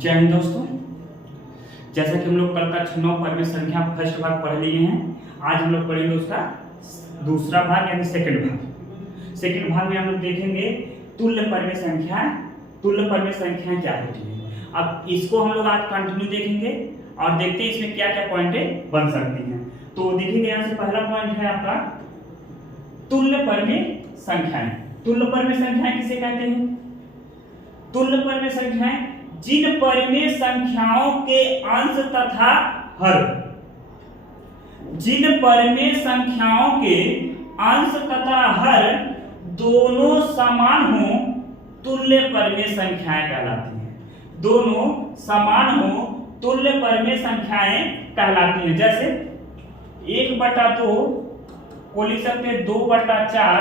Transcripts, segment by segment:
जय हिंद दोस्तों। जैसा कि हम लोग कल का 9 परमेय संख्या फर्स्ट भाग पढ़ लिए हैं, आज हम लोग पढ़ेंगे उसका दूसरा भाग यानी सेकंड भाग। सेकंड भाग में हम लोग देखेंगे तुल्य परमेय संख्याएं। तुल्य परमेय संख्याएं क्या होती हैं, अब इसको हम लोग आज कंटिन्यू देखेंगे और देखते हैं इसमें क्या क्या पॉइंटें बन सकती हैं। तो देखिए यहाँ से पहला पॉइंट है आपका तुल्य परमेय संख्याएं। तुल्य परमेय संख्याएं किसे कहते हैं? तुल्य परमेय संख्याएं जिन परमेय संख्याओं के अंश तथा हर, जिन परमेय संख्याओं के अंश तथा हर दोनों समान हो, तुल्य परमेय संख्याएं कहलाती हैं। दोनों समान हो, तुल्य परमेय संख्याएं कहलाती हैं। जैसे 1/2 को लिख सकते हैं 2/4,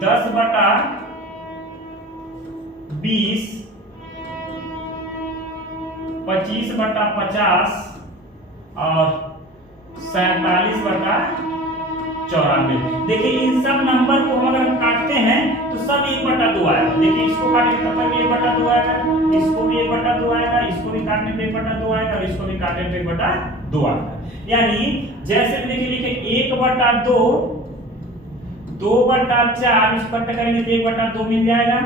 10/20, 25/50 और 47/94। देखिए इन सब नंबर को हम अगर काटते हैं तो सब 1/2 आएगा। देखिए इसको काटेंगे तब भी 1/2 आएगा, इसको भी 1/2 आएगा, इसको भी काटने पे 1/2 आएगा और इसको भी काटने पे 1/2 आएगा। यानी जैसे देखिए लिखे 1/2, 2/4, इस कट करेंगे तो 1/2 मिल जाएगा,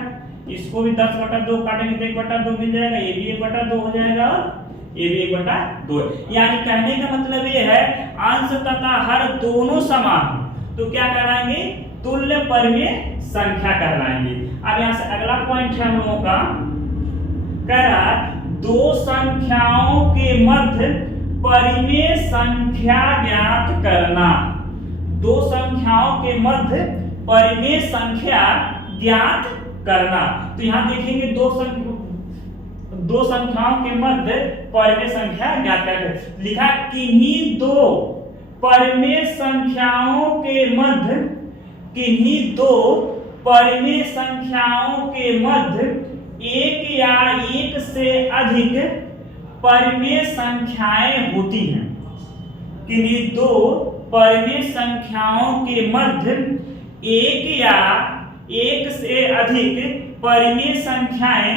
इसको भी 10/2 काटेंगे तो 1/2 मिल जाएगा, ये भी 1/2 हो जाएगा और ये भी 1/2 है। यानी कहने का मतलब ये है अंश तथा हर दोनों समान, तो क्या कहलाएंगे? तुल्य परमेय संख्या कहलाएंगे। अब यहाँ से अगला पॉइंट है हम लोगों का, कह रहा दो संख्याओं के मध्य परमेय संख्या ज्ञात करना। दो संख्याओं के मध्य परमेय संख्या ज्ञात करना। तो यहाँ देखेंगे दो संख्याओं के मध्य परमेय संख्या ज्ञात करना। लिखा किन्हीं दो परमेय संख्याओं के मध्य, किन्हीं दो परमेय संख्याओं के मध्य एक या एक से अधिक परमेय संख्याएं होती हैं। किन्हीं दो परमेय संख्याओं के मध्य एक या एक से अधिक परमेय संख्याएं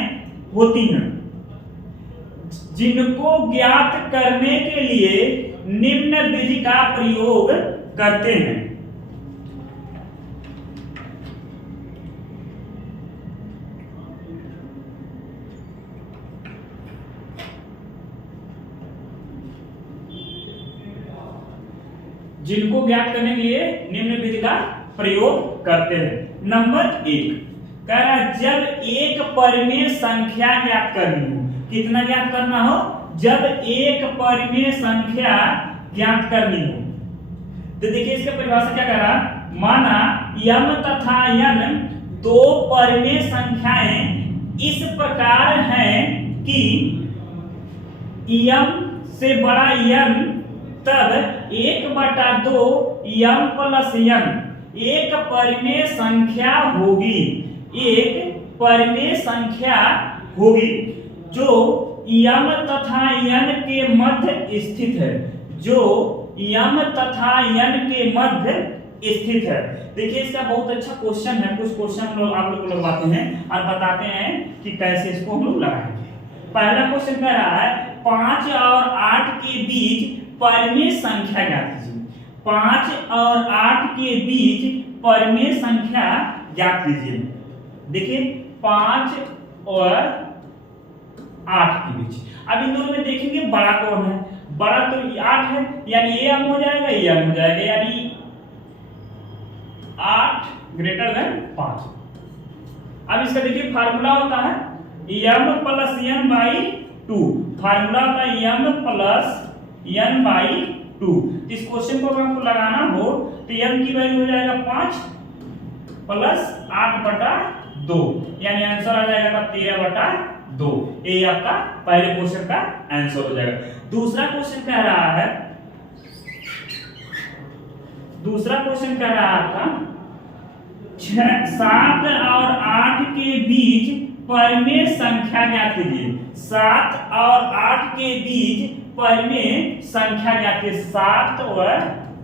होती हैं, जिनको ज्ञात करने के लिए निम्न विधि का प्रयोग करते हैं। जिनको ज्ञात करने के लिए निम्न विधि का प्रयोग करते हैं। नंबर 1 कह रहा है जब एक परमेय संख्या ज्ञात करनी हो। कितना ज्ञात करना हो? जब एक परमेय संख्या ज्ञात करनी हो। तो देखिए इसका परिभाषा क्या कह रहा, माना यम तथा यन दो परमेय संख्याएं इस प्रकार हैं कि यम से बड़ा यन, तब 1/2 यम प्लस यन एक परमेय संख्या होगी। एक परमेय संख्या होगी जो यम तथा यन के मध्य स्थित है। जो यम तथा यन के मध्य स्थित है। देखिए इसका बहुत अच्छा क्वेश्चन है। कुछ क्वेश्चन हम लोग आप लोग को लगवाते हैं और बताते हैं कि कैसे इसको हम लोग लगाएंगे। पहला क्वेश्चन कह रहा है 5 और 8 के बीच परमेय संख्या ज्ञात कीजिए। 5 और 8 के बीच परमेय संख्या ज्ञात कीजिए। देखिए 5 और 8 के बीच, अब इन दोनों में देखेंगे बड़ा कौन है। बड़ा तो 8 है, यानी ये अंग हो जाएगा, ये अंग हो जाएगा, यानी 8 ग्रेटर देन 5। अब इसका देखिए फार्मूला होता है m plus n by 2। Formula होता है m प्लस n बाई 2। इस क्वेश्चन को अगर आपको लगाना हो तो m की वैल्यू हो जाएगा 5 प्लस 8/2, यानी आंसर आ जाएगा 13/2। ये आपका पहले क्वेश्चन का आंसर हो जाएगा। दूसरा क्वेश्चन कह रहा है, आपका 7 और 8 के बीच परमेय संख्या ज्ञात कीजिए। 7 और 8 के बीच परमेय संख्या ज्ञात कीजिए। 7 और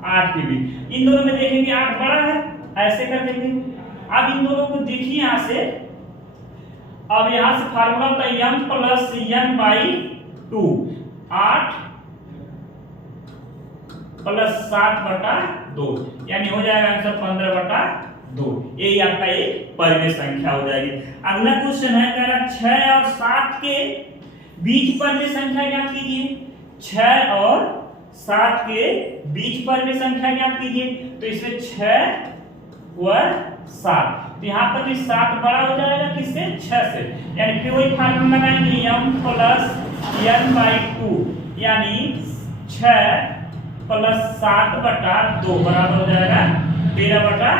8 के बीच, इन दोनों में देखेंगे 8 बड़ा है, ऐसे कर देंगे। अब इन दोनों को देखिए, यहां से अब यहां से फार्मूला होता है m plus n by 2, 8 plus 7 बटा 2, यानी हो जाएगा आंसर 15 बटा 2। यही आपका एक परिमेय संख्या हो जाएगी। अगला क्वेश्चन है, कह रहा 6 और 7 के बीच परिमेय संख्या ज्ञात कीजिए। 6 और 7 के बीच परिमेय संख्या ज्ञात कीजिए। तो इसमें 6 और 7, तो यहाँ पर भी 7 बड़ा हो जाएगा किससे? 6 से, यानी फिर वही फार्मूला लगाएंगे m प्लस n बाई 2, यानी 6 प्लस 7 बटा 2 बराबर हो जाएगा 13 बटा